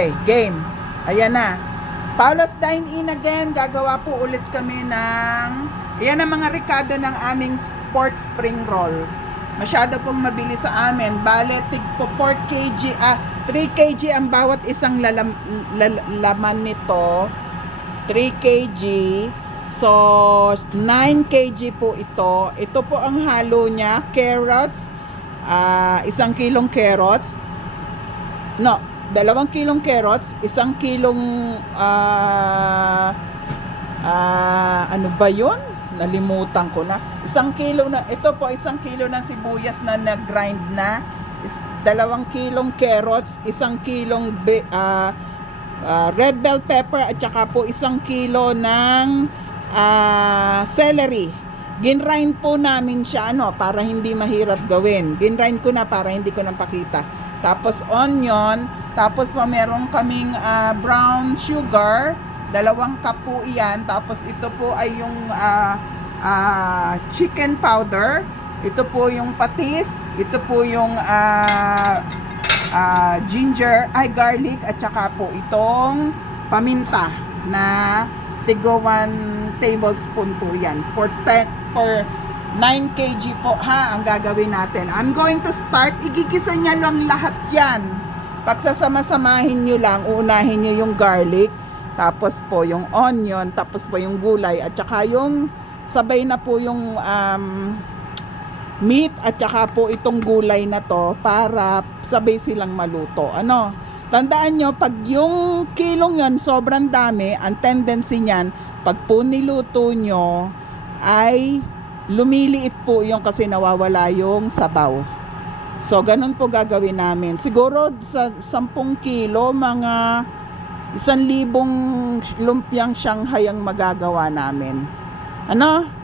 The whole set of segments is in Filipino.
Okay, game. Ayan na. Paula's Dine In again. Gagawa po ulit kami ng... Ayan ang mga rekado ng aming pork spring roll. Masyado pong mabili sa amin. Bale, tig po 4 kg, ah, 3 kg ang bawat isang lalam, lal- laman nito. 3 kg. So, 9 kg po ito. Ito po ang halo niya. Carrots. ah, isang kilong carrots. No, dalawang kilong carrots, isang kilong ah ah, ano ba 'yon? Nalimutan ko na. Isang kilo na ito po isang kilo ng sibuyas na nag-grind na. Is, dalawang kilong carrots, isang kilong be, ah, ah, red bell pepper at saka po isang kilo ng ah, celery. Ginrind po namin siya ano para hindi mahirap gawin. Ginrind ko na para hindi ko na pakita. Tapos onion, tapos pa meron kaming ah, brown sugar, dalawang cup po iyan. Tapos ito po ay yung ah, ah, chicken powder. Ito po yung patis, ito po yung ah, ah, ginger, ay garlic at saka po itong paminta na tigo 1 tablespoon po yan for 10 for 9 kg po ha ang gagawin natin. I'm going to start igigisa niya lang lahat yan. Pagsasama-samahin nyo lang, uunahin nyo yung garlic, tapos po yung onion, tapos po yung gulay, at saka yung sabay na po yung um, meat at saka po itong gulay na to para sabay silang maluto. Ano? Tandaan nyo, pag yung kilong yon sobrang dami, ang tendency niyan, pag po niluto nyo, ay lumiliit po yung kasi nawawala yung sabaw. So, ganun po gagawin namin. Siguro sa 10 kilo, mga 1,000 lumpiang Shanghai ang magagawa namin. Ano?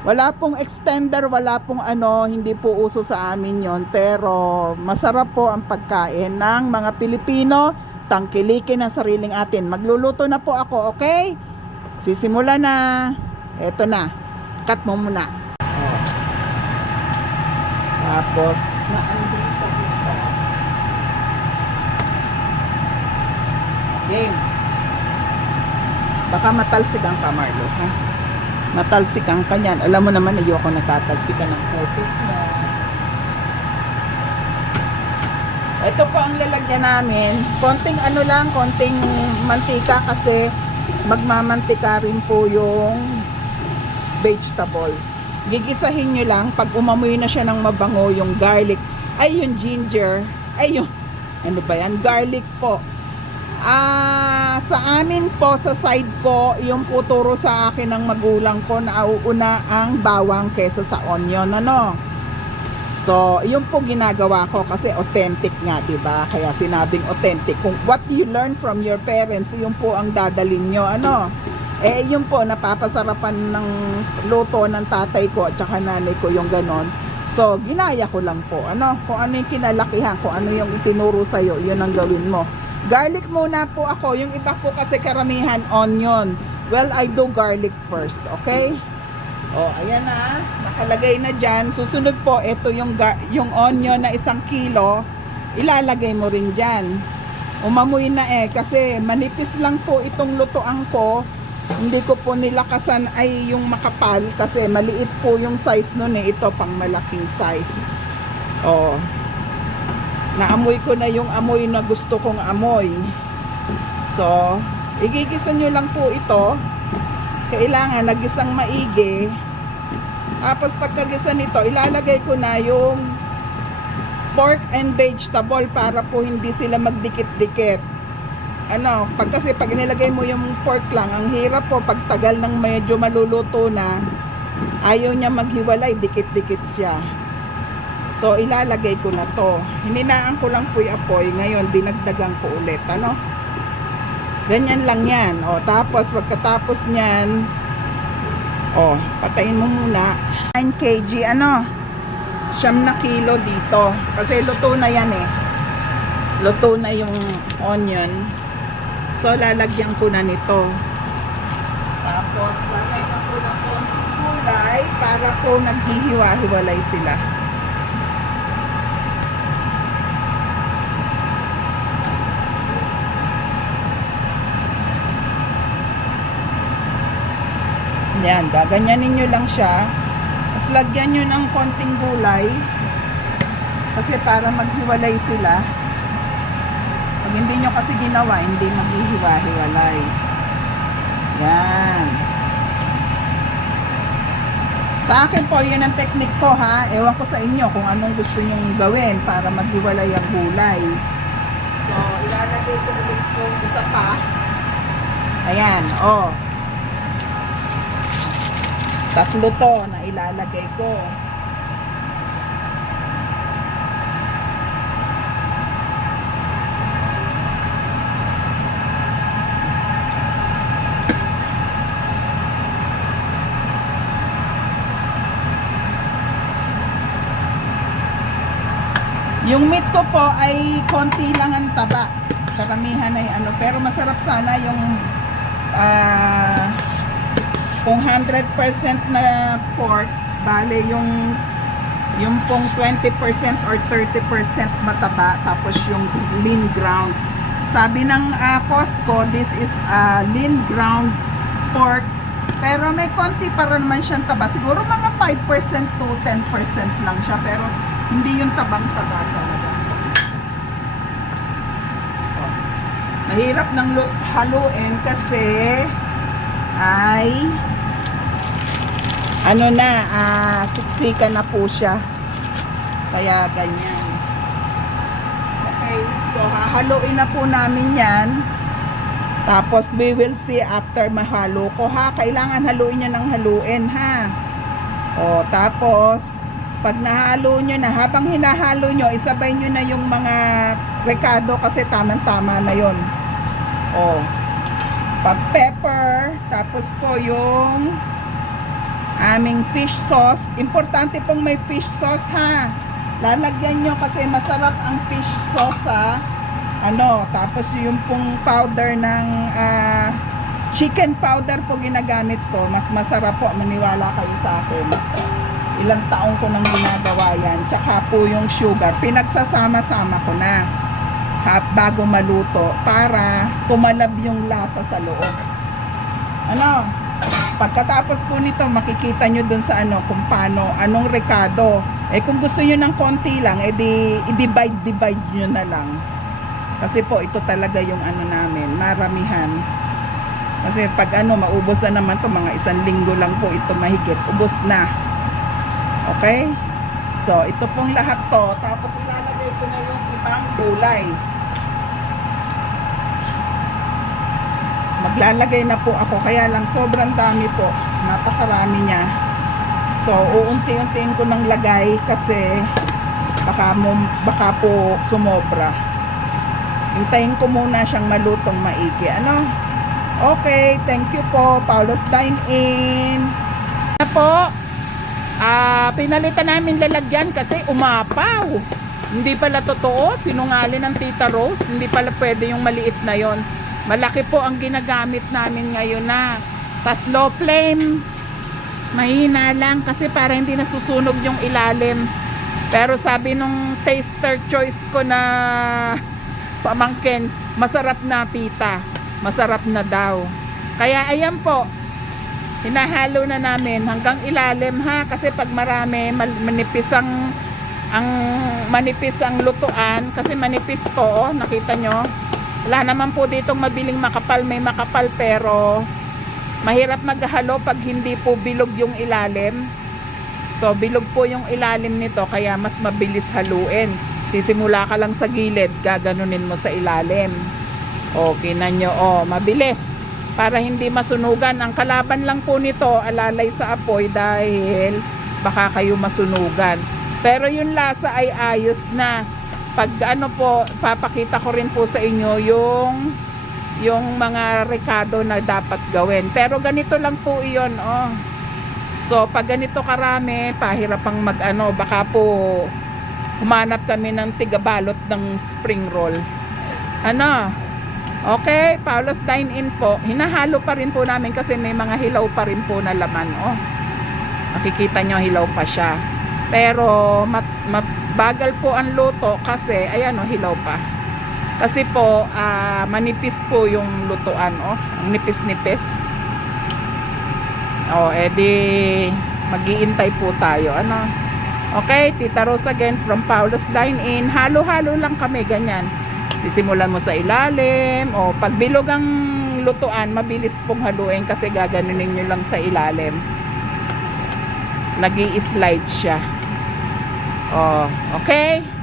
Wala pong extender, wala pong ano, hindi po uso sa amin yon Pero masarap po ang pagkain ng mga Pilipino. Tangkilikin ang sariling atin. Magluluto na po ako, okay? Sisimula na. Eto na. Cut mo muna. Oh. Tapos, naandito dito. Game. Baka matalsik ang kamarlo, ha? Matalsik ang kanyan. Alam mo naman, ayoko natatalsikan ng kutis mo. Ito po ang lalagyan namin. Konting ano lang, konting mantika kasi magmamantika rin po yung vegetable. Gigisahin nyo lang pag umamoy na siya ng mabango yung garlic, ay yung ginger, ay yung ano ba yan? Garlic po. Ah, sa amin po sa side ko, yung po turo sa akin ng magulang ko na uuna ang bawang kesa sa onion ano. So, yun po ginagawa ko kasi authentic nga, 'di ba? Kaya sinabing authentic. Kung what you learn from your parents, yun po ang dadalin nyo, ano? Eh, yun po, napapasarapan ng luto ng tatay ko at saka nanay ko yung ganon. So, ginaya ko lang po. Ano? Kung ano yung kinalakihan, kung ano yung itinuro sa'yo, yun ang gawin mo. Garlic muna po ako. Yung iba po kasi karamihan onion. Well, I do garlic first, okay? Oh, ayan na. Nakalagay na dyan. Susunod po, ito yung, yung onion na isang kilo. Ilalagay mo rin dyan. Umamoy na eh. Kasi manipis lang po itong lutoan ko. Hindi ko po nilakasan ay yung makapal. Kasi maliit po yung size nun eh. Ito pang malaking size. Oh. Naamoy ko na yung amoy na gusto kong amoy. So, igigisa nyo lang po ito kailangan nagisang maigi. Tapos pagkagisa nito, ilalagay ko na yung pork and vegetable para po hindi sila magdikit-dikit. Ano, pag kasi pag nilagay mo yung pork lang, ang hirap po pag tagal ng medyo maluluto na, ayaw niya maghiwalay, dikit-dikit siya. So, ilalagay ko na to. Hininaan ko lang po yung apoy. Ngayon, dinagdagan ko ulit. Ano? Ganyan lang yan. O, tapos, pagkatapos niyan, o, patayin mo muna. 9 kg, ano? Siyam na kilo dito. Kasi luto na yan eh. Luto na yung onion. So, lalagyan ko na nito. Tapos, lalagyan ko na konting kulay para po naghihiwa-hiwalay sila. Yan, gaganyanin nyo lang siya. Tapos lagyan nyo ng konting gulay. Kasi para maghiwalay sila. Pag hindi nyo kasi ginawa, hindi maghihiwa-hiwalay. Yan. Sa akin po, yun ang technique ko ha. Ewan ko sa inyo kung anong gusto nyong gawin para maghiwalay ang gulay. So, ilalagay ko ulit yung isa pa. Ayan, oh. Tatlo to na ilalagay ko. Yung meat ko po ay konti lang ang taba. Karamihan ay ano. Pero masarap sana yung ah kung 100% na pork, bale yung yung pong 20% or 30% mataba tapos yung lean ground. Sabi ng ah, Costco, this is a lean ground pork pero may konti pa rin naman siyang taba. Siguro mga 5% to 10% lang siya pero hindi yung tabang-taba talaga. Oh. Mahirap ng lu- haluin kasi ay ano na, ah, siksika na po siya. Kaya ganyan. Okay, so hahaluin na po namin yan. Tapos we will see after mahalo ko ha. Kailangan haluin nyo ng haluin ha. O, tapos pag nahalo nyo na, habang hinahalo nyo, isabay nyo na yung mga rekado kasi tamang-tama na yon. O, pag pepper, tapos po yung aming fish sauce. Importante pong may fish sauce ha. Lalagyan nyo kasi masarap ang fish sauce ha. Ano, tapos yung pong powder ng ah, chicken powder po ginagamit ko. Mas masarap po, maniwala kayo sa akin. Ilang taong ko nang ginagawa yan. Tsaka po yung sugar, pinagsasama-sama ko na bago maluto para tumalab yung lasa sa loob. Ano, pagkatapos po nito makikita nyo dun sa ano kung paano, anong rekado. Eh kung gusto nyo ng konti lang, edi i-divide divide nyo na lang. Kasi po ito talaga yung ano namin, maramihan. Kasi pag ano, maubos na naman to mga isang linggo lang po ito mahigit, ubos na. Okay? So, ito pong lahat to. Tapos ilalagay ko na yung ibang gulay. Maglalagay na po ako. Kaya lang sobrang dami po. Napakarami niya. So, uunti-untiin ko ng lagay kasi baka, mo, baka po sumobra. Hintayin ko muna siyang malutong maigi. Ano? Okay, thank you po. Paulos Dine In. Na po, ah, pinalitan namin lalagyan kasi umapaw. Hindi pala totoo, sinungaling ng Tita Rose. Hindi pala pwede yung maliit na yon. Malaki po ang ginagamit namin ngayon na. Tas low flame, mahina lang kasi para hindi nasusunog yung ilalim. Pero sabi nung taster choice ko na pamangkin, masarap na tita. Masarap na daw. Kaya ayan po, hinahalo na namin hanggang ilalim ha kasi pag marami manipis ang ang manipis ang lutuan kasi manipis po oh, nakita nyo wala naman po ditong mabiling makapal may makapal pero mahirap maghalo pag hindi po bilog yung ilalim so bilog po yung ilalim nito kaya mas mabilis haluin sisimula ka lang sa gilid gaganunin mo sa ilalim okay na nyo oh mabilis para hindi masunugan. Ang kalaban lang po nito, alalay sa apoy dahil baka kayo masunugan. Pero yung lasa ay ayos na. Pag ano po, papakita ko rin po sa inyo yung yung mga rekado na dapat gawin. Pero ganito lang po iyon, oh. So, pag ganito karami, pahirap pang mag-ano, baka po humanap kami ng tigabalot ng spring roll. Ano? Okay, Paulos Dine-In po. Hinahalo pa rin po namin kasi may mga hilaw pa rin po na laman. Oh. Nakikita nyo, hilaw pa siya. Pero mabagal po ang luto kasi, ayan oh, hilaw pa. Kasi po, ah, manipis po yung lutuan. Oh. Ang nipis-nipis. O, edi mag-iintay po tayo. Ano? Okay, Tita Rose again from Paulus Dine-In. Halo-halo lang kami, ganyan. Sisimulan mo sa ilalim. O, pag bilog ang lutuan, mabilis pong haluin kasi gaganunin nyo lang sa ilalim. nag slide siya. Oh, okay?